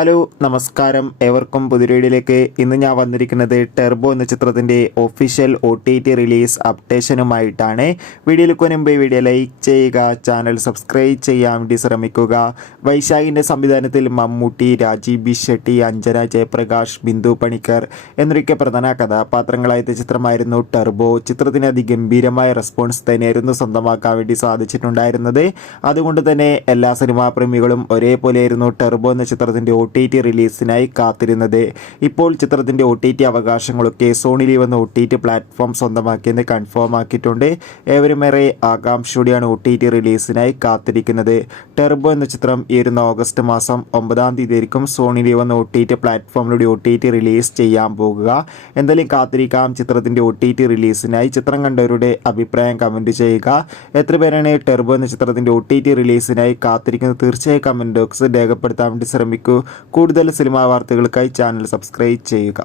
Hello നമസ്കാരം, ഏവർക്കും പുതിയ വീഡിയോയിലേക്ക്. ഇന്ന് ഞാൻ വന്നിരിക്കുന്നത് ടെർബോ എന്ന ചിത്രത്തിൻ്റെ ഒഫീഷ്യൽ OTT റിലീസ് അപ്ഡേഷനുമായിട്ടാണ്. വീഡിയോയിലേക്ക് മുമ്പ് വീഡിയോ ലൈക്ക് ചെയ്യുക, ചാനൽ സബ്സ്ക്രൈബ് ചെയ്യാൻ വേണ്ടി ശ്രമിക്കുക. വൈശാഖിൻ്റെ സംവിധാനത്തിൽ മമ്മൂട്ടി, രാജീവ് ബി ഷെട്ടി, അഞ്ജന ജയപ്രകാശ്, ബിന്ദു പണിക്കർ എന്നൊക്കെ പ്രധാന കഥാപാത്രങ്ങളായ ചിത്രമായിരുന്നു ടെർബോ. ചിത്രത്തിന് അതിഗംഭീരമായ റെസ്പോൺസ് തന്നെയായിരുന്നു സ്വന്തമാക്കാൻ വേണ്ടി സാധിച്ചിട്ടുണ്ടായിരുന്നത്. അതുകൊണ്ട് തന്നെ എല്ലാ സിനിമാ പ്രേമികളും ഒരേപോലെയായിരുന്നു ടെർബോ എന്ന ചിത്രത്തിൻ്റെ OTT റിലീസിനായി കാത്തിരുന്നത്. ഇപ്പോൾ ചിത്രത്തിൻ്റെ OTT അവകാശങ്ങളൊക്കെ സോണി ലീവ് എന്ന OTT പ്ലാറ്റ്ഫോം സ്വന്തമാക്കിയെന്ന് കൺഫേം ആക്കിയിട്ടുണ്ട്. ഏവരുമേറെ ആകാംക്ഷയോടെയാണ് OTT റിലീസിനായി കാത്തിരിക്കുന്നത്. ടെർബോ എന്ന ചിത്രം ഈ വരുന്ന ഓഗസ്റ്റ് മാസം 9-ാം തീയതിയായിരിക്കും സോണി ലീവ് എന്ന OTT പ്ലാറ്റ്ഫോമിലൂടെ OTT റിലീസ് ചെയ്യാൻ പോകുക. എന്തായാലും കാത്തിരിക്കാം ചിത്രത്തിൻ്റെ OTT റിലീസിനായി. ചിത്രം കണ്ടവരുടെ അഭിപ്രായം കമൻറ്റ് ചെയ്യുക. എത്ര പേരാണ് ടെർബോ എന്ന ചിത്രത്തിൻ്റെ OTT റിലീസിനായി കാത്തിരിക്കുന്നത്? തീർച്ചയായും കമൻറ്റ് ബോക്സിൽ രേഖപ്പെടുത്താൻ വേണ്ടി ശ്രമിക്കൂ. കൂടുതൽ സിനിമാ വാർത്തകൾക്കായി ചാനൽ സബ്സ്ക്രൈബ് ചെയ്യുക.